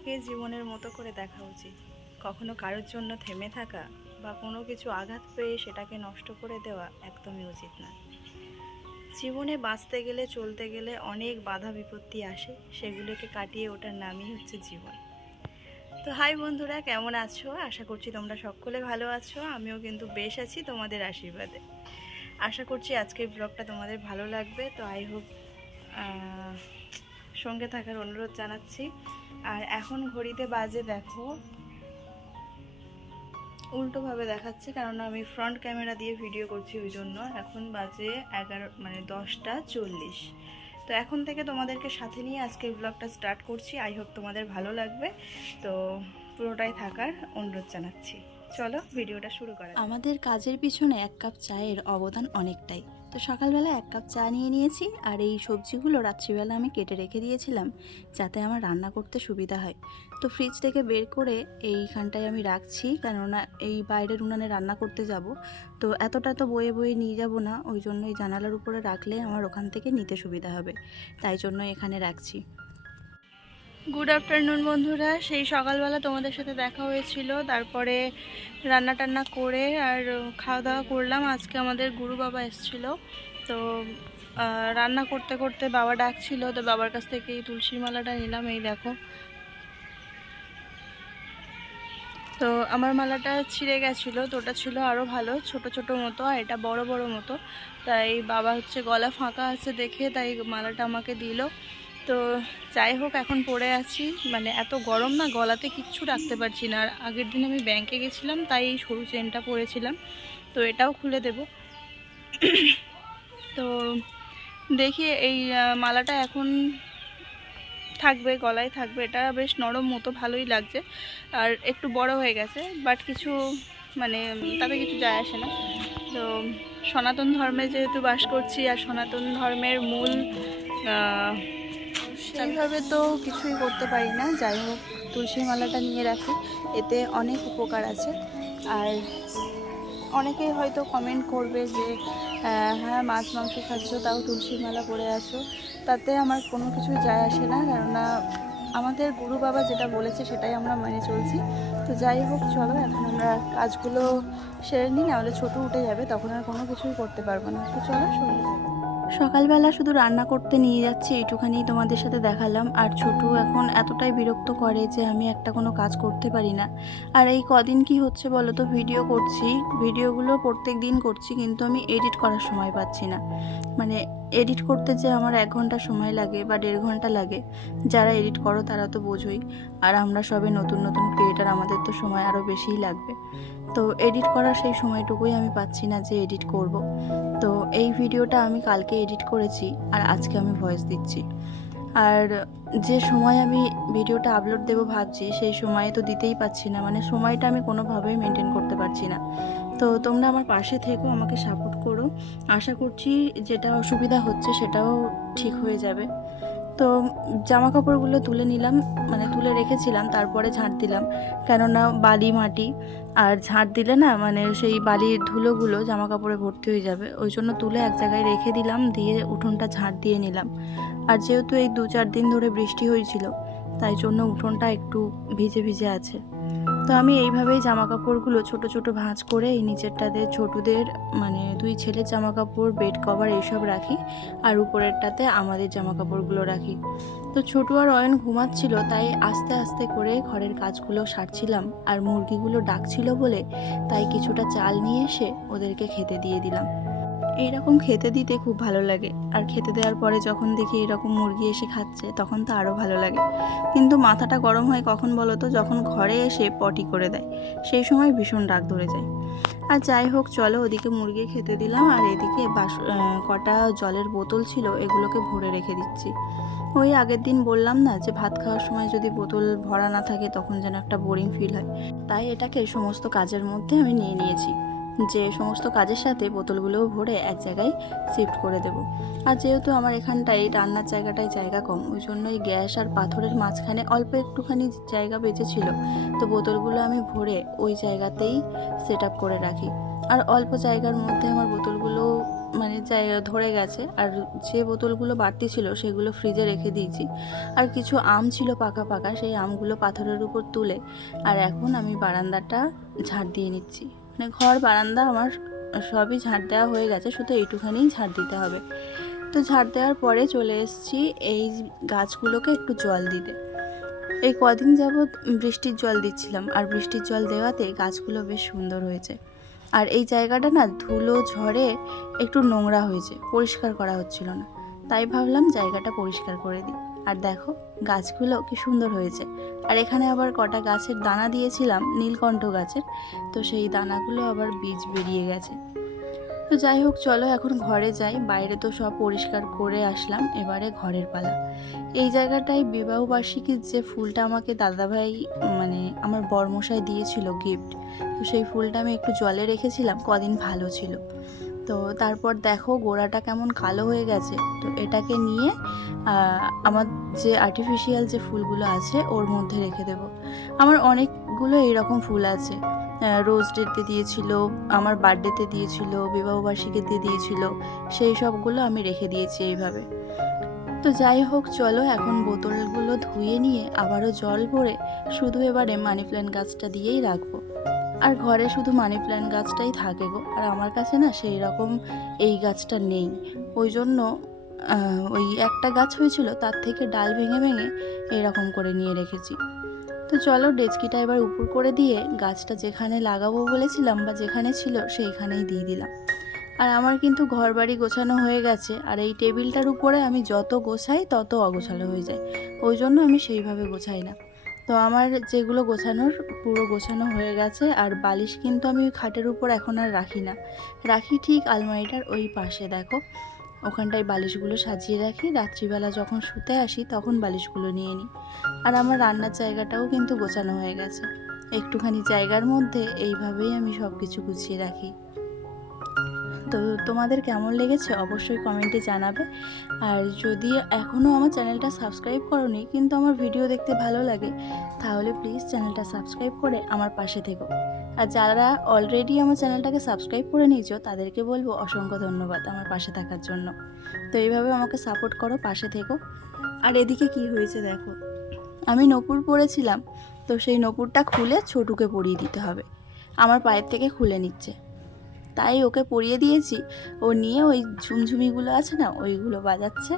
জীবনটাকে জীবনের মতো করে দেখা উচিত। কখনো কারোর জন্য থেমে থাকা বা কোনো কিছু আঘাত পেয়ে সেটাকে নষ্ট করে দেওয়া একদমই উচিত না। জীবনে বাঁচতে গেলে চলতে গেলে অনেক বাধা বিপত্তি আসে, সেগুলোকে কাটিয়ে ওঠার নামই হচ্ছে জীবন। তো হাই বন্ধুরা, কেমন আছো? আশা করছি তোমরা সকলে ভালো আছো। আমিও কিন্তু বেশ আছি তোমাদের আশীর্বাদে। আশা করছি আজকের ব্লগটা তোমাদের ভালো লাগবে। তো আই হোপ সঙ্গে থাকার অনুরোধ জানাচ্ছি। আর এখন ঘড়িতে বাজে দেখো, উল্টোভাবে দেখাচ্ছে কারণ আমি ফ্রন্ট ক্যামেরা দিয়ে ভিডিও করছি, ওই জন্য এখন বাজে 10:40। তো এখন থেকে তোমাদেরকে সাথে নিয়ে আজকে ব্লগটা স্টার্ট করছি। আই হোপ তোমাদের ভালো লাগবে। তো পুরোটাই থাকার অনুরোধ জানাচ্ছি। চলো ভিডিওটা শুরু করা। আমাদের কাজের পিছনে 1 কাপ চায়ের অবদান অনেকটাই। তো সকালবেলা 1 কাপ চা নিয়ে নিয়েছি, আর এই সবজিগুলো রাত্রিবেলা আমি কেটে রেখে দিয়েছিলাম যাতে আমার রান্না করতে সুবিধা হয়। তো ফ্রিজ থেকে বের করে এইখানটায় আমি রাখছি, কেননা এই বাইরের উনানে রান্না করতে যাব। তো এতটা তো বয়ে বয়ে নিয়ে যাব না, ওই জন্য এই জানালার উপরে রাখলে আমার ওখান থেকে নিতে সুবিধা হবে, তাই জন্য এখানে রাখছি। গুড আফটারনুন বন্ধুরা। সেই সকালবেলা তোমাদের সাথে দেখা হয়েছিল, তারপরে রান্না টান্না করে আর খাওয়া দাওয়া করলাম। আজকে আমাদের গুরু বাবা এসেছিল, তো রান্না করতে করতে বাবা ডাকছিল, তো বাবার কাছ থেকে এই তুলসীর মালাটা নিলাম। এই দেখো, তো আমার মালাটা ছিঁড়ে গেছিলো, তো ওটা ছিল আরও ভালো ছোট ছোট মতো, আর এটা বড় বড় মতো। তাই বাবা হচ্ছে গলা ফাঁকা আছে দেখে তাই মালাটা আমাকে দিল। তো যাই হোক, এখন পরে আছি, মানে এত গরম না, গলাতে কিচ্ছু রাখতে পারছি না। আর আগের দিন আমি ব্যাংকে গেছিলাম, তাই এই সরু চেনটা পরেছিলাম, তো এটাও খুলে দেব। তো দেখি এই মালাটা এখন থাকবে, গলায় থাকবে। এটা বেশ নরম মতো, ভালোই লাগছে, আর একটু বড় হয়ে গেছে, বাট কিছু মানে তাতে কিছু যায় আসে না। তো সনাতন ধর্মে যেহেতু বাস করছি, আর সনাতন ধর্মের মূল সেইভাবে তো কিছুই করতে পারি না। যাই হোক, তুলসী মালাটা নিয়ে রাখি, এতে অনেক উপকার আছে। আর অনেকেই হয়তো কমেন্ট করবে যে হ্যাঁ, মাছ মাংস খাচ্ছ তাও তুলসী মালা পরে আছো। তাতে আমার কোনো কিছুই যায় আসে না, কেননা আমাদের গুরু বাবা যেটা বলেছে সেটাই আমরা মেনে চলছি। তো যাই হোক, চলো এখন আমরা কাজগুলো সেরে নিই, নাহলে ছোটো উঠে যাবে, তখন আর কোনো কিছুই করতে পারবো না। তো চলো সঙ্গে থাকো। সকালবেলা শুধু রান্না করতে নিয়ে যাচ্ছি, এইটুখানি তোমাদের সাথে দেখালাম। আর ছোটু এখন এতটাই বিরক্ত করে যে আমি একটা কোনো কাজ করতে পারি না। আর এই কদিন কি হচ্ছে বলো তো, ভিডিও করছি, ভিডিওগুলো প্রত্যেক দিন করছি, কিন্তু আমি এডিট করার সময় পাচ্ছি না। মানে এডিট করতে যে আমার 1 ঘন্টা সময় লাগে বা 1.5 ঘন্টা লাগে, যারা এডিট করো তারা তো বোঝোই। আর আমরা সবে নতুন নতুন ক্রিয়েটার, আমাদের তো সময় আরও বেশিই লাগবে। তো এডিট করার সেই সময়টুকুই আমি পাচ্ছি না যে এডিট করব। তো এই ভিডিওটা আমি কালকে এডিট করেছি, আর আজকে আমি ভয়েস দিচ্ছি। আর যে সময় আমি ভিডিওটা আপলোড দেবো ভাবছি, সেই সময়ে তো দিতেই পারছি না, মানে সময়টা আমি কোনোভাবেই মেনটেন করতে পারছি না। তো তোমরা আমার পাশে থেকো, আমাকে সাপোর্ট করো। আশা করছি যেটা অসুবিধা হচ্ছে সেটাও ঠিক হয়ে যাবে। তো জামা কাপড়গুলো তুলে নিলাম, মানে তুলে রেখেছিলাম, তারপরে ঝাঁট দিলাম, কেননা বালি মাটি, আর ঝাঁট দিলে না মানে সেই বালির ধুলোগুলো জামা কাপড়ে ভর্তি হয়ে যাবে, ওই জন্য তুলে এক জায়গায় রেখে দিলাম, দিয়ে উঠোনটা ঝাঁট দিয়ে নিলাম। আর যেহেতু এই 2-4 দিন ধরে বৃষ্টি হয়েছিল, তাই জন্য উঠোনটা একটু ভিজে ভিজে আছে। তো আমি এইভাবেই জামা কাপড়গুলো ছোট ছোট ভাঁজ করে এই নিচেরটাতে ছোটদের মানে 2 ছেলের জামা কাপড়, বেড কভার এইসব রাখি, আর উপরেরটাতে আমাদের জামা কাপড়গুলো রাখি। তো ছোটু আর অয়ন ঘুমাচ্ছিল, তাই আস্তে আস্তে করে ঘরের কাজগুলো সারছিলাম। আর মুরগিগুলো ডাকছিল বলে তাই কিছুটা চাল নিয়ে এসে ওদেরকে খেতে দিয়ে দিলাম। এইরকম খেতে দিতে খুব ভালো লাগে, আর খেতে দেওয়ার পরে যখন দেখি এরকম মুরগি এসে খাচ্ছে, তখন তো আরও ভালো লাগে। কিন্তু মাথাটা গরম হয় কখন বলো তো, যখন ঘরে এসে পটি করে দেয়, সেই সময় ভীষণ রাগ ধরে যায়। আর যাই হোক, চলো ওদিকে মুরগি খেতে দিলাম, আর এদিকে কটা জলের বোতল ছিল, এগুলোকে ভরে রেখে দিচ্ছি। ওই আগের দিন বললাম না যে ভাত খাওয়ার সময় যদি বোতল ভরা না থাকে তখন যেন একটা বোরিং ফিল হয়, তাই এটাকে সমস্ত কাজের মধ্যে আমি নিয়ে নিয়েছি, যে সমস্ত কাজের সাথে বোতলগুলোও ভরে এক জায়গায় শিফট করে দেব। আর যেহেতু আমার এখানটায় রান্নার জায়গাটায় জায়গা কম, ওই জন্য এই গ্যাস আর পাথরের মাঝখানে অল্প একটুখানি জায়গা বেঁচেছিল, তো বোতলগুলো আমি ভরে ওই জায়গাতেই সেট আপ করে রাখি। আর অল্প জায়গার মধ্যে আমার বোতলগুলো মানে জায়গা ধরে গেছে, আর যে বোতলগুলো বাড়তি ছিল সেগুলো ফ্রিজে রেখে দিয়েছি। আর কিছু আম ছিল পাকা পাকা, সেই আমগুলো পাথরের উপর তুলে আর এখন আমি বারান্দাটা ঝাড় দিয়ে নিচ্ছি। মানে ঘর বারান্দা আমার সবই ঝাড় দেওয়া হয়ে গেছে, শুধু এইটুখানেই ঝাড় দিতে হবে। তো ঝাড় দেওয়ার পরে চলে এসেছি এই গাছগুলোকে একটু জল দিতে। এই কদিন যাবৎ বৃষ্টির জল দিচ্ছিলাম, আর বৃষ্টির জল দেওয়াতে গাছগুলো বেশ সুন্দর হয়েছে। আর এই জায়গাটা না ধুলো ঝড়ে একটু নোংরা হয়েছে, পরিষ্কার করা হচ্ছিল না, তাই ভাবলাম জায়গাটা পরিষ্কার করে দিই। আর দেখো গাছগুলো কি সুন্দর হয়েছে। আর এখানে আবার কটা গাছের দানা দিয়েছিলাম, নীলকণ্ঠ গাছের, তো সেই দানাগুলো আবার বীজ বেরিয়ে গেছে। তো যাই হোক, চলো এখন ঘরে যাই। বাইরে তো সব পরিষ্কার করে আসলাম, এবারে ঘরের পালা। এই জায়গাটায় বিবাহবার্ষিকীর যে ফুলটা আমাকে দাদাভাই মানে আমার বরমশাই দিয়েছিল গিফট, তো সেই ফুলটা আমি একটু জলে রেখেছিলাম, কদিন ভালো ছিল। তো তারপর দেখো গোড়াটা কেমন কালো হয়ে গেছে। তো এটাকে নিয়ে আমার যে আর্টিফিশিয়াল যে ফুলগুলো আছে ওর মধ্যে রেখে দেব। আমার অনেকগুলো এইরকম ফুল আছে, রোজ ডেতে দিয়েছিল, আমার বার্থডেতে দিয়েছিল, বিবাহবার্ষিকীতে দিয়েছিল, সেই সবগুলো আমি রেখে দিয়েছি এইভাবে। তো যাই হোক, চলো এখন বোতলগুলো ধুয়ে নিয়ে আবারও জল ভরে শুধু এবারে মানি প্ল্যান্ট গাছটা দিয়েই রাখবো। আর ঘরে শুধু মানি প্ল্যান্ট গাছটাই থাকে গো, আর আমার কাছে না সেই রকম এই গাছটা নেই, ওই জন্য ওই একটা গাছ হয়েছিল তার থেকে ডাল ভেঙে ভেঙে এরকম করে নিয়ে রেখেছি। তো চলো ডেচকিটা এবার উপর করে দিয়ে গাছটা যেখানে লাগাবো বলেছিলাম বা যেখানে ছিল সেইখানেই দিয়ে দিলাম। আর আমার কিন্তু ঘর বাড়ি গোছানো হয়ে গেছে, আর এই টেবিলটার উপরে আমি যত গোছাই তত অগোছালো হয়ে যায়, ওই জন্য আমি সেইভাবে গোছাই না। তো আমার যেগুলো গোছানোর পুরো গোছানো হয়ে গেছে। আর বালিশ কিন্তু আমি খাটের উপর এখন আর রাখি না, রাখি ঠিক আলমারিটার ওই পাশে, দেখো ওখানটায় বালিশগুলো সাজিয়ে রাখি। রাত্রিবেলা যখন শুতে আসি তখন বালিশগুলো নিয়ে নিই। আর আমার রান্নার জায়গাটাও কিন্তু গোছানো হয়ে গেছে, একটুখানি জায়গার মধ্যে এইভাবেই আমি সব কিছু গুছিয়ে রাখি। তো তোমাদের কেমন লেগেছে অবশ্যই কমেন্টে জানাবে। আর যদি এখনও আমার চ্যানেলটা সাবস্ক্রাইব করোনি কিন্তু আমার ভিডিও দেখতে ভালো লাগে, তাহলে প্লিজ চ্যানেলটা সাবস্ক্রাইব করে আমার পাশে থেকো। আর যারা অলরেডি আমার চ্যানেলটাকে সাবস্ক্রাইব করে নিয়েছো তাদেরকে বলবো অসংখ্য ধন্যবাদ আমার পাশে থাকার জন্য। তো এইভাবে আমাকে সাপোর্ট করো, পাশে থেকো। আর এদিকে কি হয়েছে দেখো, আমি নূপুর পরেছিলাম, তো সেই নূপুরটা খুলে ছোটুকে পরিয়ে দিতে হবে, আমার পায়ের থেকে খুলে নিচ্ছে, তাই ওকে পরিয়ে দিয়েছি। ও নিয়ে ওই ঝুমঝুমিগুলো আছে না ওইগুলো বাজাচ্ছে,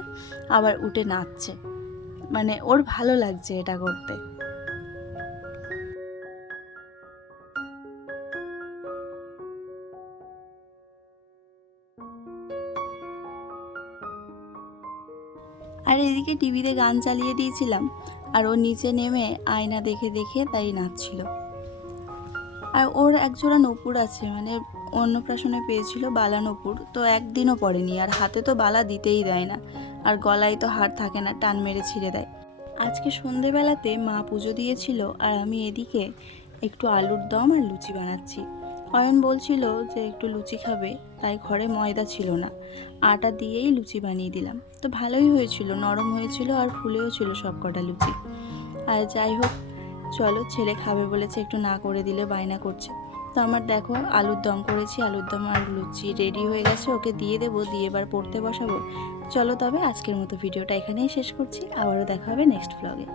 আবার উঠে নাচছে, মানে ওর ভালো লাগছে এটা করতে। আর এদিকে টিভিতে গান চালিয়ে দিয়েছিলাম, আর ও নিচে নেমে আয়না দেখে দেখে তাই নাচছিল। আর ওর একজোড়া নূপুর আছে, মানে অন্নপ্রাশনে পেয়েছিল বালা নূপুর, তো একদিনও পরেনি। আর হাতে তো বালা দিতেই দেয় না, আর গলায় তো হার থাকে না, টান মেরে ছিঁড়ে দেয়। আজকে সন্ধেবেলাতে মা পুজো দিয়েছিল, আর আমি এদিকে একটু আলুর দম আর লুচি বানাচ্ছি। অয়ন বলছিল যে একটু লুচি খাবে, তাই ঘরে ময়দা ছিল না, আটা দিয়েই লুচি বানিয়ে দিলাম। তো ভালোই হয়েছিল, নরম হয়েছিল আর ফুলেও ছিল সব কটা লুচি। আর যাই হোক, চলো ছেলে খাবে বলেছে, একটু না করে দিলে বায়না করছে। তো আমার দেখো আলুর দম করেছি, আলুর দম আর লুচি রেডি হয়ে গেছে, ওকে দিয়ে দেবো, দিয়ে এবার পড়তে বসাবো। চলো তবে আজকের মতো ভিডিওটা এখানেই শেষ করছি, আবারও দেখা হবে নেক্সট ব্লগে।